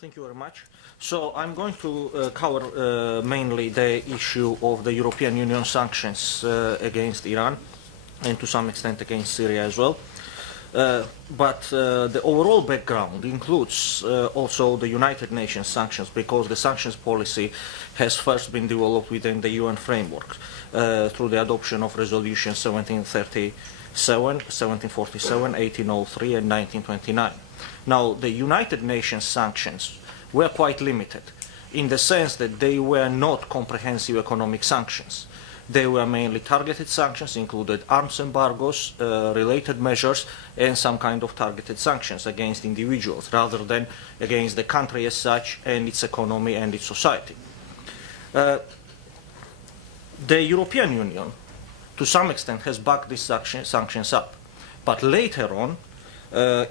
Thank you very much. So I'm going to cover mainly the issue of the European Union sanctions against Iran and to some extent against Syria as well. But the overall background includes also the United Nations sanctions, because the sanctions policy has first been developed within the UN framework through the adoption of Resolution 1737, 1747, 1803 and 1929. Now, the United Nations sanctions were quite limited in the sense that they were not comprehensive economic sanctions. They were mainly targeted sanctions, included arms embargoes, related measures, and some kind of targeted sanctions against individuals, rather than against the country as such and its economy and its society. The European Union, to some extent, has backed these sanctions up, but later on,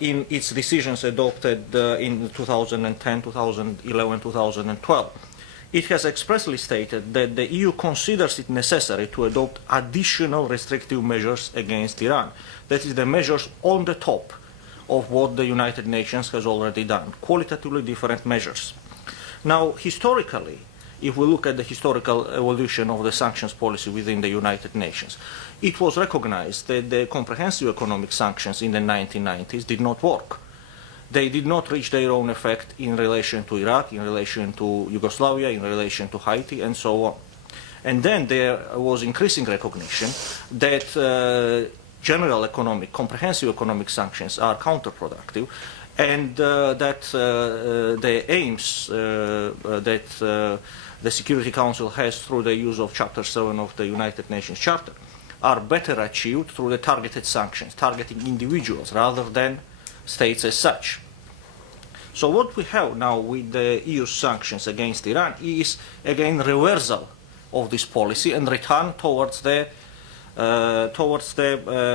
in its decisions adopted in 2010, 2011, 2012, it has expressly stated that the EU considers it necessary to adopt additional restrictive measures against Iran. That is, the measures on the top of what the United Nations has already done, qualitatively different measures. Now, historically, if we look at the historical evolution of the sanctions policy within the United Nations, it was recognized that the comprehensive economic sanctions in the 1990s did not work. They did not reach their own effect in relation to Iraq, in relation to Yugoslavia, in relation to Haiti, and so on. And then there was increasing recognition that general economic, comprehensive economic sanctions are counterproductive, and that the aims that the Security Council has through the use of Chapter 7 of the United Nations Charter are better achieved through the targeted sanctions, targeting individuals rather than states as such. So what we have now with the EU sanctions against Iran is, again, reversal of this policy and return towards the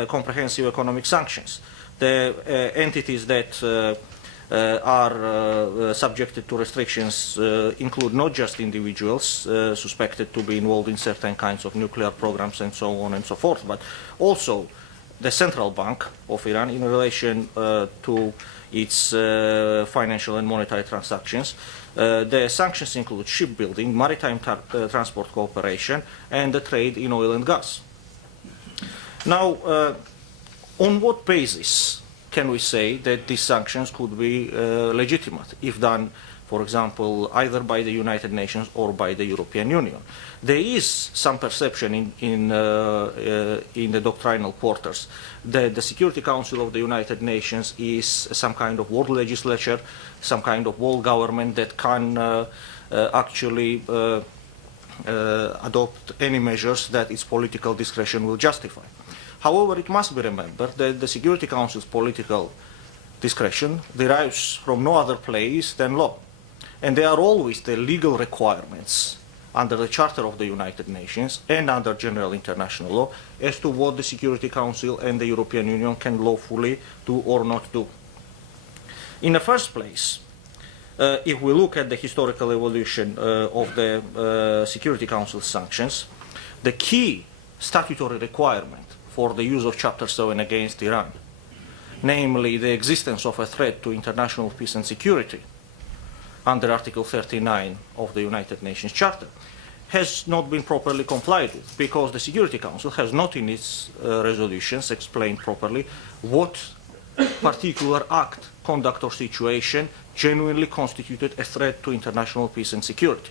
comprehensive economic sanctions. The entities that are subjected to restrictions include not just individuals suspected to be involved in certain kinds of nuclear programs and so on and so forth, but also the central bank of Iran in relation to its financial and monetary transactions. The sanctions include shipbuilding, maritime transport cooperation, and the trade in oil and gas. Now, on what basis can we say that these sanctions could be legitimate if done, for example, either by the United Nations or by the European Union? There is some perception in the doctrinal quarters that the Security Council of the United Nations is some kind of world legislature, some kind of world government that can actually adopt any measures that its political discretion will justify. However, it must be remembered that the Security Council's political discretion derives from no other place than law. And there are always the legal requirements under the Charter of the United Nations and under general international law as to what the Security Council and the European Union can lawfully do or not do. In the first place, if we look at the historical evolution of the Security Council sanctions, the key statutory requirement for the use of Chapter 7 against Iran, namely the existence of a threat to international peace and security under Article 39 of the United Nations Charter, has not been properly complied with, because the Security Council has not in its resolutions explained properly what particular act, conduct or situation genuinely constituted a threat to international peace and security.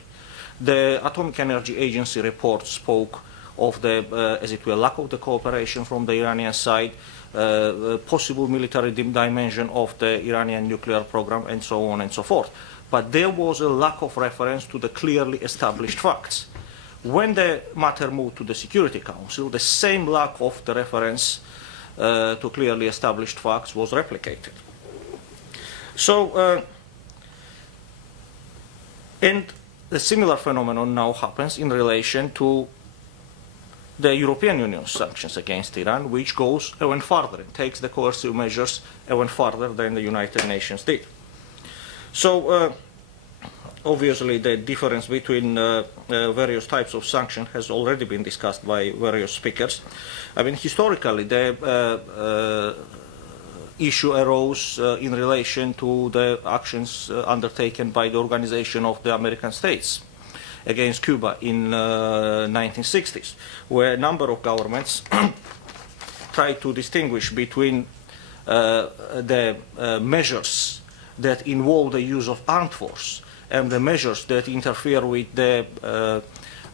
The Atomic Energy Agency report spoke of the, as it were, lack of the cooperation from the Iranian side, possible military dimension of the Iranian nuclear program, and so on and so forth. But there was a lack of reference to the clearly established facts. When the matter moved to the Security Council, the same lack of the reference to clearly established facts was replicated. So, and the similar phenomenon now happens in relation to the European Union sanctions against Iran, which goes even further and takes the coercive measures even further than the United Nations did. So, obviously, the difference between various types of sanction has already been discussed by various speakers. I mean, historically, the issue arose in relation to the actions undertaken by the Organization of the American States against Cuba in 1960s, where a number of governments tried to distinguish between the measures that involve the use of armed force and the measures that interfere with the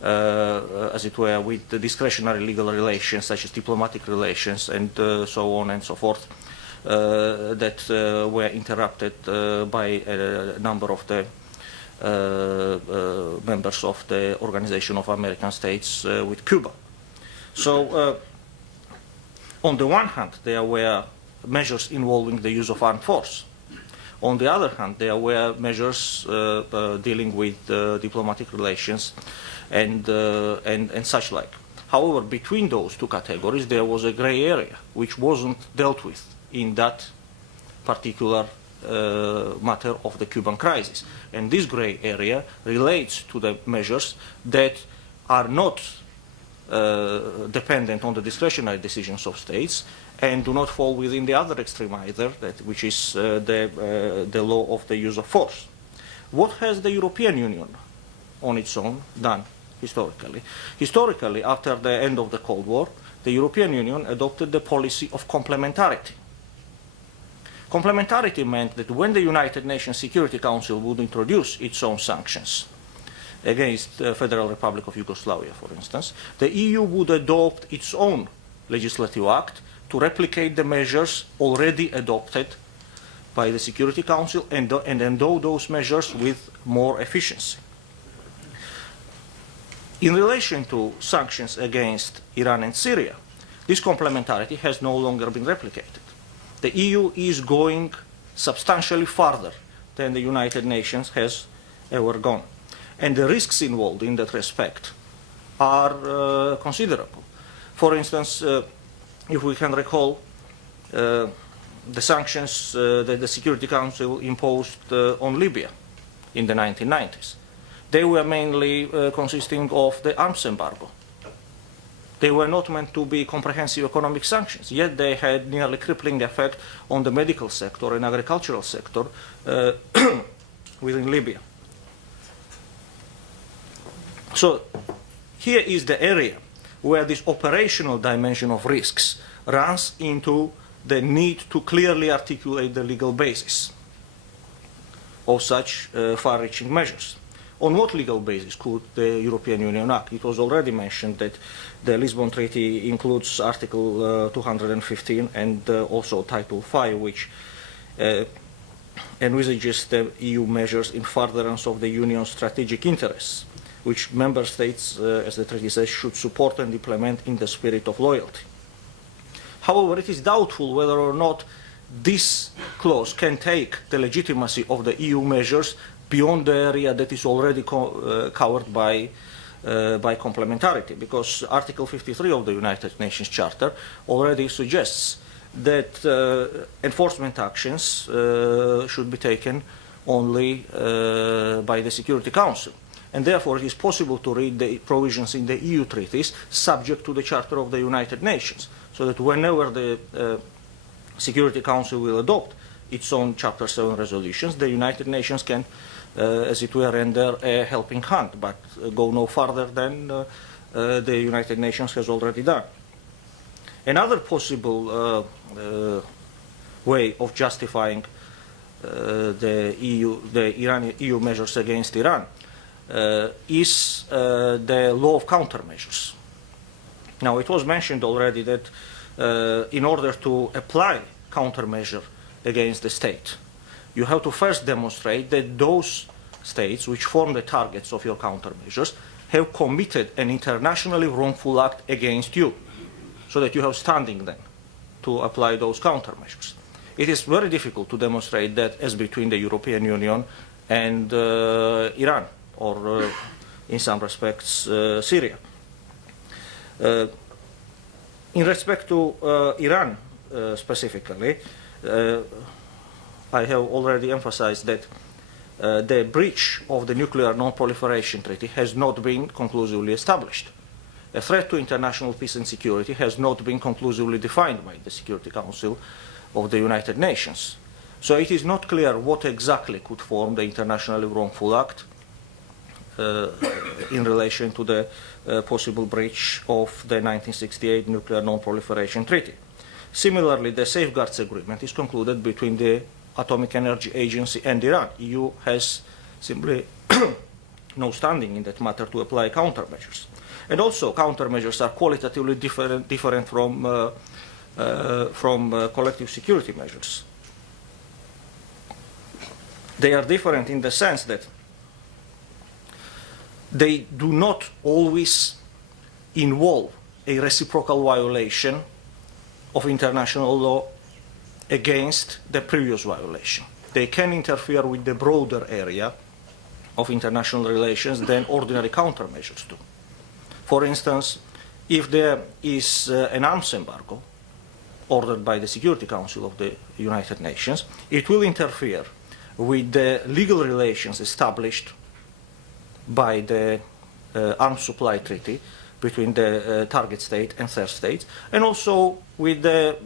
as it were, with the discretionary legal relations, such as diplomatic relations and so on and so forth, that were interrupted by a number of the members of the Organization of American States with Cuba. So, on the one hand, there were measures involving the use of armed force. On the other hand, there were measures dealing with diplomatic relations and such like. However, between those two categories, there was a gray area which wasn't dealt with in that particular matter of the Cuban crisis. And this gray area relates to the measures that are not dependent on the discretionary decisions of states and do not fall within the other extreme either, which is the law of the use of force. What has the European Union on its own done historically? Historically, after the end of the Cold War, the European Union adopted the policy of complementarity. Complementarity meant that when the United Nations Security Council would introduce its own sanctions against the Federal Republic of Yugoslavia, for instance, the EU would adopt its own legislative act to replicate the measures already adopted by the Security Council and endow those measures with more efficiency. In relation to sanctions against Iran and Syria, this complementarity has no longer been replicated. The EU is going substantially farther than the United Nations has ever gone. And the risks involved in that respect are considerable. For instance, if we can recall the sanctions that the Security Council imposed on Libya in the 1990s, they were mainly consisting of the arms embargo. They were not meant to be comprehensive economic sanctions, yet they had nearly crippling effect on the medical sector and agricultural sector within Libya. So here is the area where this operational dimension of risks runs into the need to clearly articulate the legal basis of such far-reaching measures. On what legal basis could the European Union act? It was already mentioned that the Lisbon Treaty includes Article 215 and also Title 5, which envisages the EU measures in furtherance of the Union's strategic interests, which member states, as the treaty says, should support and implement in the spirit of loyalty. However, it is doubtful whether or not this clause can take the legitimacy of the EU measures beyond the area that is already covered by complementarity, because Article 53 of the United Nations Charter already suggests that enforcement actions should be taken only by the Security Council. And therefore it is possible to read the provisions in the EU treaties subject to the Charter of the United Nations, so that whenever the Security Council will adopt its own Chapter 7 resolutions, the United Nations can, as it were, render a helping hand, but go no further than the United Nations has already done. Another possible way of justifying the EU measures against Iran is the law of countermeasures. Now, it was mentioned already that in order to apply countermeasure against the state, you have to first demonstrate that those states which form the targets of your countermeasures have committed an internationally wrongful act against you, so that you have standing then to apply those countermeasures. It is very difficult to demonstrate that as between the European Union and Iran, or in some respects Syria. In respect to Iran specifically, I have already emphasized that the breach of the Nuclear Non-Proliferation Treaty has not been conclusively established. A threat to international peace and security has not been conclusively defined by the Security Council of the United Nations. So it is not clear what exactly could form the internationally wrongful act in relation to the possible breach of the 1968 Nuclear Non-Proliferation Treaty. Similarly, the Safeguards Agreement is concluded between the Atomic Energy Agency and Iran. EU has simply no standing in that matter to apply countermeasures. And also, countermeasures are qualitatively different from collective security measures. They are different in the sense that they do not always involve a reciprocal violation of international law against the previous violation. They can interfere with the broader area of international relations than ordinary countermeasures do. For instance, if there is an arms embargo ordered by the Security Council of the United Nations, it will interfere with the legal relations established by the Arms Supply Treaty between the target state and third states, and also with the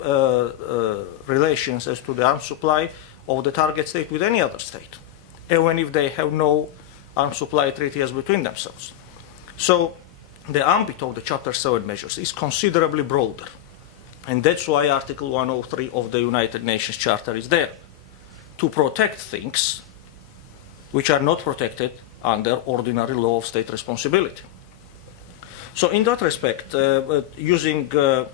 relations as to the arms supply of the target state with any other state, even if they have no arms supply treaties between themselves. So the ambit of the Chapter 7 measures is considerably broader, and that's why Article 103 of the United Nations Charter is there, to protect things which are not protected under ordinary law of state responsibility. So in that respect, using the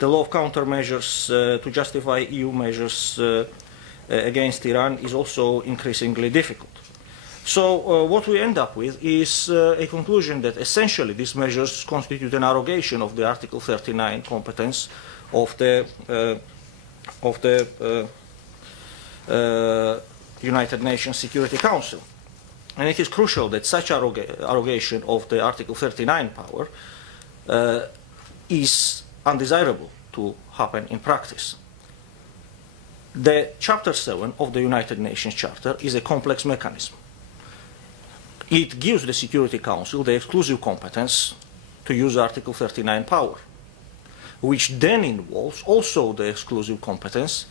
law of countermeasures to justify EU measures against Iran is also increasingly difficult. So what we end up with is a conclusion that essentially these measures constitute an arrogation of the Article 39 competence of the United Nations Security Council. And it is crucial that such arrogation of the Article 39 power is undesirable to happen in practice. The Chapter 7 of the United Nations Charter is a complex mechanism. It gives the Security Council the exclusive competence to use Article 39 power, which then involves also the exclusive competence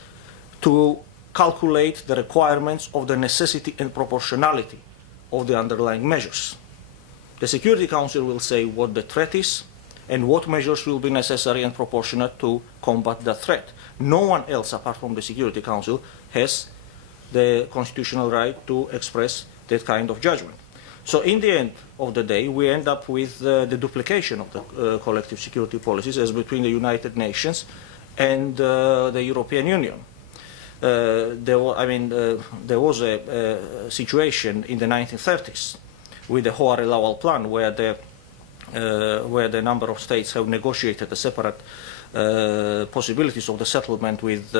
to calculate the requirements of the necessity and proportionality of the underlying measures. The Security Council will say what the threat is and what measures will be necessary and proportionate to combat that threat. No one else apart from the Security Council has the constitutional right to express that kind of judgment. So in the end of the day, we end up with the duplication of the collective security policies as between the United Nations and the European Union. There was a situation in the 1930s with the Hoare-Lowell Plan where the number of states have negotiated the separate possibilities of the settlement with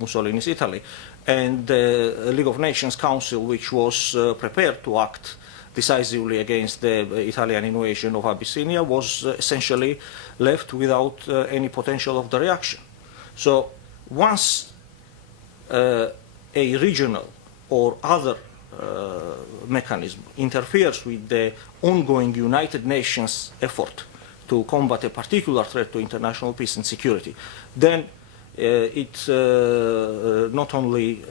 Mussolini's Italy. And the League of Nations Council, which was prepared to act decisively against the Italian invasion of Abyssinia, was essentially left without any potential of the reaction. So once a regional or other mechanism interferes with the ongoing United Nations effort to combat a particular threat to international peace and security, then it not only,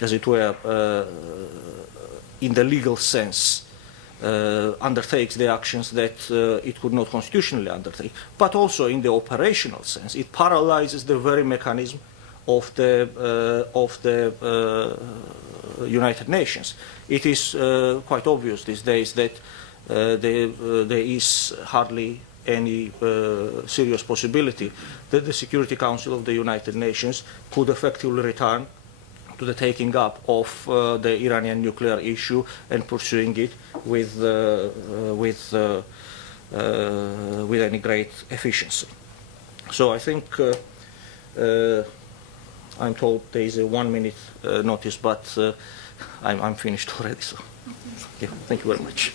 as it were, in the legal sense, undertakes the actions that it could not constitutionally undertake, but also in the operational sense, it paralyzes the very mechanism of the United Nations. It is quite obvious these days that there is hardly any serious possibility that the Security Council of the United Nations could effectively return to the taking up of the Iranian nuclear issue and pursuing it with any great efficiency. So I think I'm told there is a 1 minute notice, but I'm finished already. So yeah, thank you very much.